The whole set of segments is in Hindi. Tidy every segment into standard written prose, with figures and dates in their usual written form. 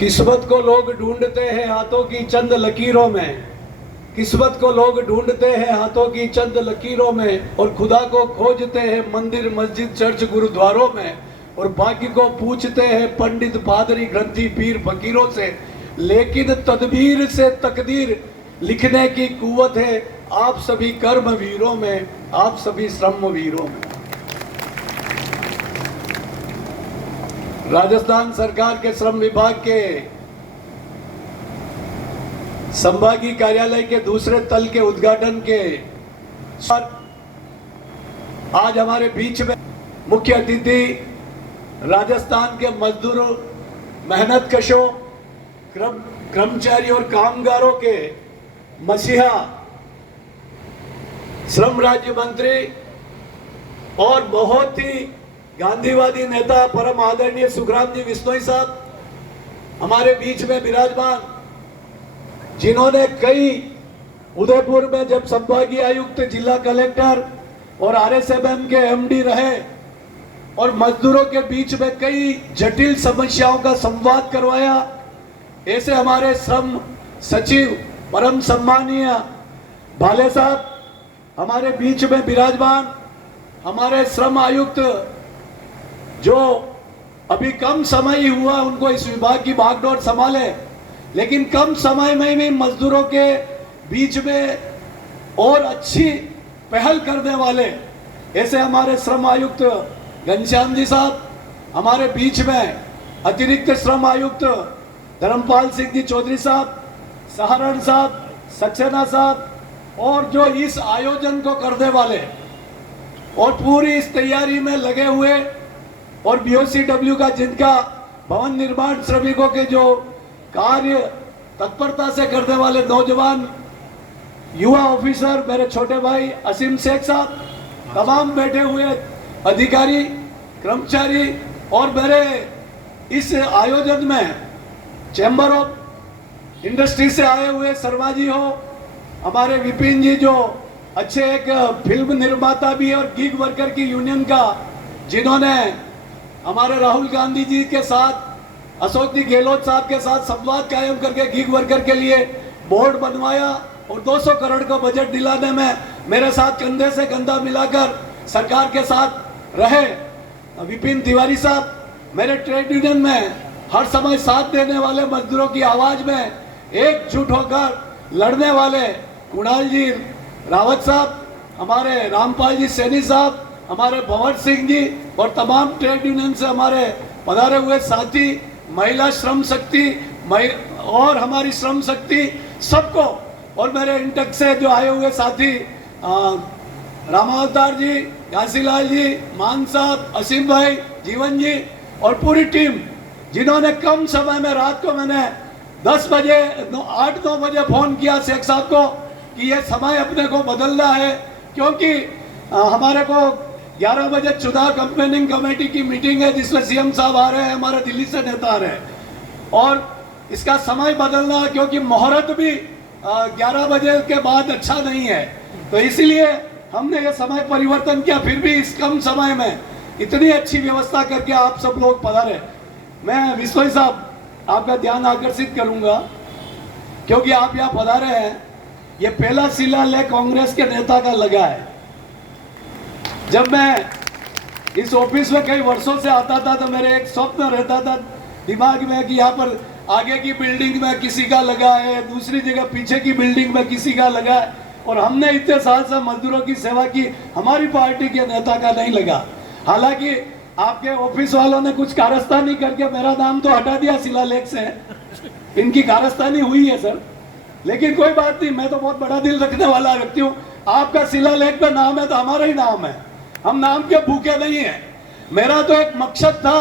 किस्मत को लोग ढूंढते हैं हाथों की चंद लकीरों में, किस्मत को लोग ढूंढते हैं हाथों की चंद लकीरों में, और खुदा को खोजते हैं मंदिर मस्जिद चर्च गुरुद्वारों में, और बाकी को पूछते हैं पंडित पादरी ग्रंथी पीर फकीरों से। लेकिन तदबीर से तकदीर लिखने की कुव्वत है आप सभी कर्म वीरों में, आप सभी श्रम वीरों में। राजस्थान सरकार के श्रम विभाग के संभागीय कार्यालय के दूसरे तल के उद्घाटन के आज हमारे बीच में मुख्य अतिथि राजस्थान के मजदूरों, मेहनतकशों, कर्मचारी और कामगारों के मसीहा श्रम राज्य मंत्री और बहुत ही गांधीवादी नेता परम आदरणीय सुखराम जी बिश्नोई साहब हमारे बीच में विराजमान, जिन्होंने कई उदयपुर में जब संभागीय आयुक्त, जिला कलेक्टर और आरएसएमएम के एमडी रहे और मजदूरों के बीच में कई जटिल समस्याओं का संवाद करवाया, ऐसे हमारे श्रम सचिव परम सम्मानीय भाले साहब हमारे बीच में विराजमान, हमारे श्रम आयुक्त जो अभी कम समय ही हुआ उनको इस विभाग की भागदौड़ संभाले, लेकिन कम समय में भी मजदूरों के बीच में और अच्छी पहल करने वाले ऐसे हमारे श्रम आयुक्त घनश्याम जी साहब, हमारे बीच में अतिरिक्त श्रम आयुक्त धर्मपाल सिंह जी चौधरी साहब, सहारण साहब, सक्सेना साहब, और जो इस आयोजन को करने वाले और पूरी इस तैयारी में लगे हुए और बीओसीडब्ल्यू का जिनका भवन निर्माण श्रमिकों के जो कार्य तत्परता से करने वाले नौजवान युवा ऑफिसर, मेरे छोटे भाई असीम शेख साहब, तमाम बैठे हुए अधिकारी, कर्मचारी, और मेरे इस आयोजन में चैम्बर ऑफ इंडस्ट्री से आए हुए शर्मा जी हो, हमारे विपिन जी जो अच्छे एक फिल्म निर्माता भी है और गिग वर्कर की यूनियन का, जिन्होंने हमारे राहुल गांधी जी के साथ, अशोक जी गहलोत साहब के साथ संवाद कायम करके गिग वर्कर के लिए बोर्ड बनवाया और 200 करोड़ का बजट दिलाने में मेरे साथ कंधे से कंधा मिलाकर सरकार के साथ रहे। विपिन तिवारी साहब, मेरे ट्रेड यूनियन में हर समय साथ देने वाले, मजदूरों की आवाज में एकजुट होकर लड़ने वाले कुणाल जी रावत साहब, हमारे रामपाल जी सैनी साहब, हमारे भंवर सिंह जी, और तमाम ट्रेड यूनियन से हमारे पधारे हुए साथी, महिला श्रम शक्ति और हमारी श्रम शक्ति, सबको, और मेरे इंटक से जो आए हुए साथी रामावतार जी, घासीलाल जी, मान साहब, असीम भाई, जीवन जी, और पूरी टीम, जिन्होंने कम समय में, रात को मैंने 10 बजे 8-9 बजे फोन किया शेख साहब को कि ये समय अपने को बदलना है, क्योंकि हमारे को 11 बजे चुनाव कंपेनिंग कमेटी की मीटिंग है जिसमें सीएम साहब आ रहे हैं, हमारे दिल्ली से नेता आ रहे हैं, और इसका समय बदलना, क्योंकि मुहूर्त भी 11 बजे के बाद अच्छा नहीं है, तो इसीलिए हमने ये समय परिवर्तन किया। फिर भी इस कम समय में इतनी अच्छी व्यवस्था करके आप सब लोग पधारे। मैं बिश्नोई साहब आपका ध्यान आकर्षित करूंगा, क्योंकि आप यहाँ पधारे हैं, ये पहला शिलालेख कांग्रेस के नेता का लगा है। जब मैं इस ऑफिस में कई वर्षों से आता था तो मेरे एक स्वप्न रहता था दिमाग में कि यहाँ पर आगे की बिल्डिंग में किसी का लगा है, दूसरी जगह पीछे की बिल्डिंग में किसी का लगा है, और हमने इतने साल से मजदूरों की सेवा की, हमारी पार्टी के नेता का नहीं लगा। हालांकि आपके ऑफिस वालों ने कुछ कारस्तानी करके मेरा नाम तो हटा दिया शिलालेख से, इनकी कारस्तानी हुई है सर, लेकिन कोई बात नहीं, मैं तो बहुत बड़ा दिल रखने वाला व्यक्ति हूँ। आपका शिलालेख में नाम है तो हमारा ही नाम है, हम नाम के भूखे नहीं है। मेरा तो एक मकसद था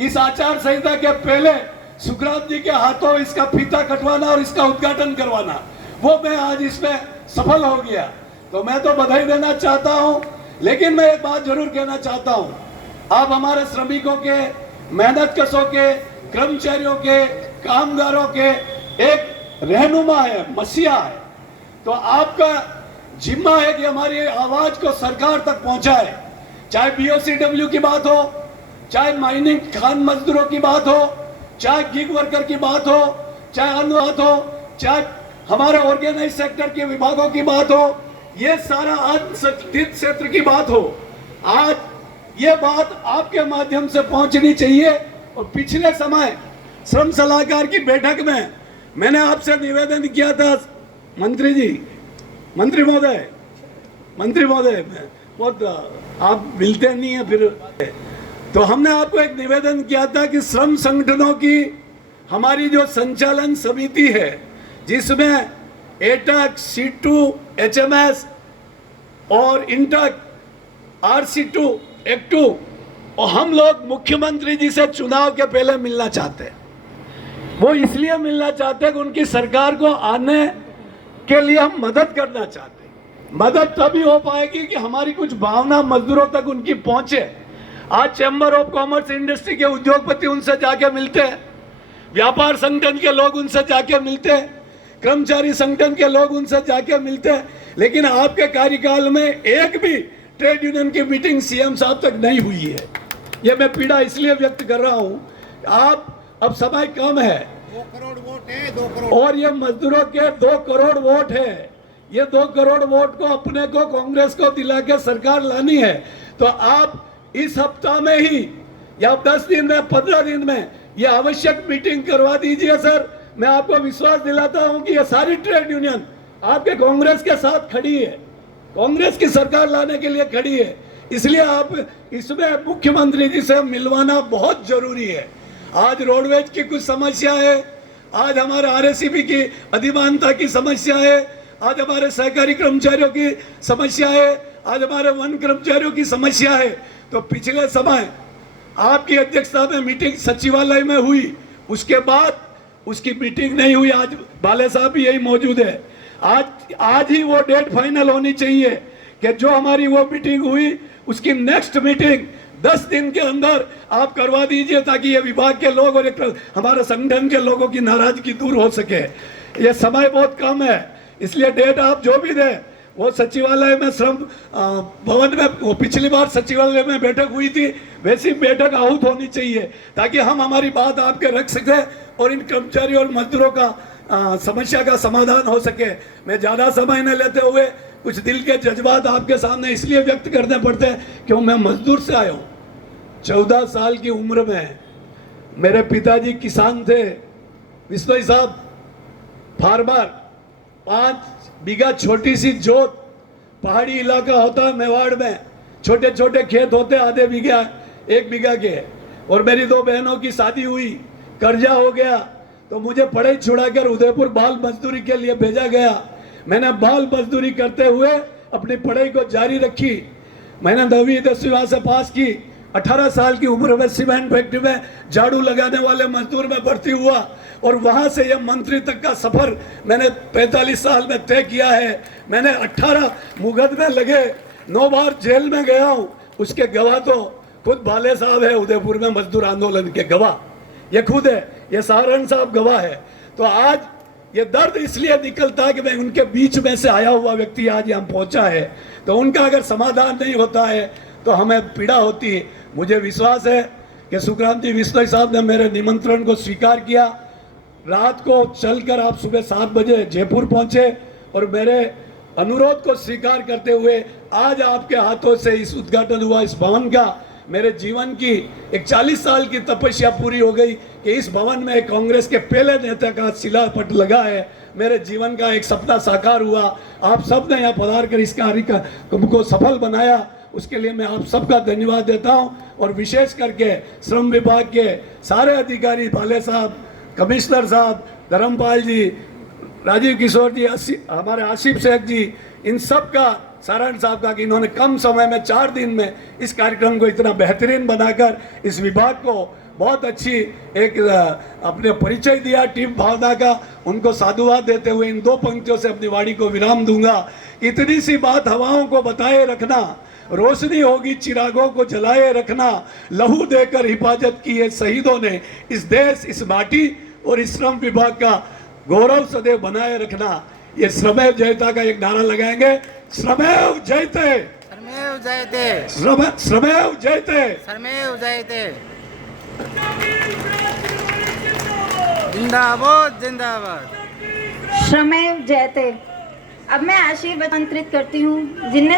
इस आचार संहिता के पहले सुखराम जी के हाथों इसका फीता कटवाना और इसका उद्घाटन करवाना, वो मैं आज इसमें सफल हो गया, तो मैं तो बधाई देना चाहता हूं। लेकिन मैं एक बात जरूर कहना चाहता हूं, आप हमारे श्रमिकों के, मेहनतकशों के, कर्मचारियों के, कामगारों के एक रहनुमा है, मसीहा है, तो आपका जिम्मा है कि हमारी आवाज को सरकार तक पहुंचाए। चाहे बीओसीडब्ल्यू की बात हो, चाहे माइनिंग खान मजदूरों की बात हो, चाहे गिग वर्कर की बात हो, चाहे अन्य बात हो, चाहे हमारे ऑर्गेनाइज सेक्टर के विभागों की बात हो, ये सारा असंगठित क्षेत्र की बात हो, आज ये बात आपके माध्यम से पहुंचनी चाहिए। और पिछले समय श्रम सलाहकार की बैठक में मैंने आपसे निवेदन किया था, मंत्री जी, मंत्री महोदय, बहुत आप मिलते नहीं है फिर, तो हमने आपको एक निवेदन किया था कि श्रम संगठनों की हमारी जो संचालन समिति है, जिसमें एटक, C2, HMS और इंटक, RC2, एक्टू, और हम लोग मुख्यमंत्री जी से चुनाव के पहले मिलना चाहते हैं। वो इसलिए मिलना चाहते हैं कि उनकी सरकार को आने के लिए हम मदद करना चाहते हैं। मदद तभी हो पाएगी कि हमारी कुछ भावना मजदूरों तक उनकी पहुंचे। आज चैम्बर ऑफ कॉमर्स इंडस्ट्री के उद्योगपति उनसे जाके मिलते हैं, व्यापार संगठन के लोग उनसे जाके मिलते हैं, कर्मचारी संगठन के लोग उनसे जाके मिलते हैं, लेकिन आपके कार्यकाल में एक भी ट्रेड यूनियन की मीटिंग सीएम साहब तक नहीं हुई है। ये मैं पीड़ा इसलिए व्यक्त कर रहा हूं, आप अब समय कम है, 2 करोड़ वोट है, 2 करोड़, और ये मजदूरों के 2 करोड़ वोट है। ये 2 करोड़ वोट को अपने को कांग्रेस को दिला के सरकार लानी है। तो आप इस हफ्ता में ही या 10 दिन में, 15 दिन में ये आवश्यक मीटिंग करवा दीजिए सर। मैं आपको विश्वास दिलाता हूं कि ये सारी ट्रेड यूनियन आपके कांग्रेस के साथ खड़ी है, कांग्रेस की सरकार लाने के लिए खड़ी है। इसलिए आप इसमें मुख्यमंत्री जी से मिलवाना बहुत जरूरी है। आज रोडवेज की कुछ समस्या है, आज हमारे RSCB की अधिमानता की समस्या है, आज हमारे सहकारी कर्मचारियों की समस्या है, आज हमारे वन कर्मचारियों की समस्या है। तो पिछले समय आपकी अध्यक्षता में मीटिंग सचिवालय में हुई, उसके बाद उसकी मीटिंग नहीं हुई। आज बाले साहब भी यही मौजूद है। आज ही वो डेट फाइनल होनी चाहिए कि जो हमारी वो मीटिंग हुई उसकी नेक्स्ट मीटिंग 10 दिन के अंदर आप करवा दीजिए, ताकि ये विभाग के लोग और एक हमारे संगठन के लोगों की नाराजगी दूर हो सके। ये समय बहुत कम है, इसलिए डेट आप जो भी दें, वो सचिवालय में, श्रम भवन में, वो पिछली बार सचिवालय में बैठक हुई थी, वैसी बैठक आहूत होनी चाहिए, ताकि हम हमारी बात आपके रख सकें और इन कर्मचारियों और मजदूरों का समस्या का समाधान हो सके। मैं ज़्यादा समय न लेते हुए कुछ दिल के जज्बात आपके सामने इसलिए व्यक्त करने पड़ते हैं क्यों मैं मजदूर से आया हूँ। 14 साल की उम्र में मेरे पिताजी किसान थे, विश्नोई साहब फार्मर, 5 बीघा छोटी सी जोत, पहाड़ी इलाका होता है मेवाड़ में, छोटे छोटे खेत होते, आधे बीघा 1 बीघा के। और मेरी 2 बहनों की शादी हुई, कर्जा हो गया, तो मुझे पढ़ाई छुड़ाकर उदयपुर बाल मजदूरी के लिए भेजा गया। मैंने बाल मजदूरी करते हुए अपनी पढ़ाई को जारी रखी। मैंने 9वीं 10वीं वहां से पास की। 18 साल की उम्र में सीमेंट फैक्ट्री में झाड़ू लगाने वाले मजदूर में भर्ती हुआ, और वहां से यह मंत्री तक का सफर मैंने 45 साल में तय किया है। मैंने 18 मुकदमे लगे, 9 बार जेल में गया हूँ। उसके गवाह तो खुद भाले साहब है, उदयपुर में मजदूर आंदोलन के गवाह, ये खुद है, ये सहारण साहब गवाह है। तो आज ये दर्द इसलिए निकलता है कि मैं उनके बीच में से आया हुआ व्यक्ति आज यहाँ पहुंचा है, तो उनका अगर समाधान नहीं होता है तो हमें पीड़ा होती है। मुझे विश्वास है कि सुखराम जी विश्नोई साहब ने मेरे निमंत्रण को स्वीकार किया। रात को चलकर आप सुबह 7 बजे जयपुर पहुंचे और मेरे अनुरोध को स्वीकार करते हुए आज आपके हाथों से इस उद्घाटन हुआ इस भवन का। मेरे जीवन की एक 40 साल की तपस्या पूरी हो गई कि इस भवन में कांग्रेस के पहले नेता का शिलापट लगा है। मेरे जीवन का एक सपना साकार हुआ। आप सब ने यहाँ पधार कर इस कार्य को सफल बनाया, उसके लिए मैं आप सबका धन्यवाद देता हूँ। और विशेष करके श्रम विभाग के सारे अधिकारी, भाले साहब, कमिश्नर साहब, धर्मपाल जी, राजीव किशोर जी, हमारे आसिफ शेख जी, इन सब का, सारण साहब का, कि इन्होंने कम समय में 4 दिन में इस कार्यक्रम को इतना बेहतरीन बनाकर इस विभाग को बहुत अच्छी एक अपने परिचय दिया टीम भावना का। उनको साधुवाद देते हुए इन 2 पंक्तियों से अपनी वाणी को विराम दूंगा। इतनी सी बात हवाओं को बताए रखना, रोशनी होगी चिरागों को जलाए रखना, लहू देकर हिफाजत की है शहीदों ने इस देश, इस माटी और इस श्रम विभाग का गौरव सदैव बनाए रखना। ये श्रमेव जयता का एक नारा लगाएंगे, श्रमेव जयते, श्रमेव जयते, श्रमेव जयते, श्रमेव जयते। जिंदाबाद जिंदाबाद। श्रमेव जयते। अब मैं आशीर्वाद आमंत्रित करती हूँ जिनने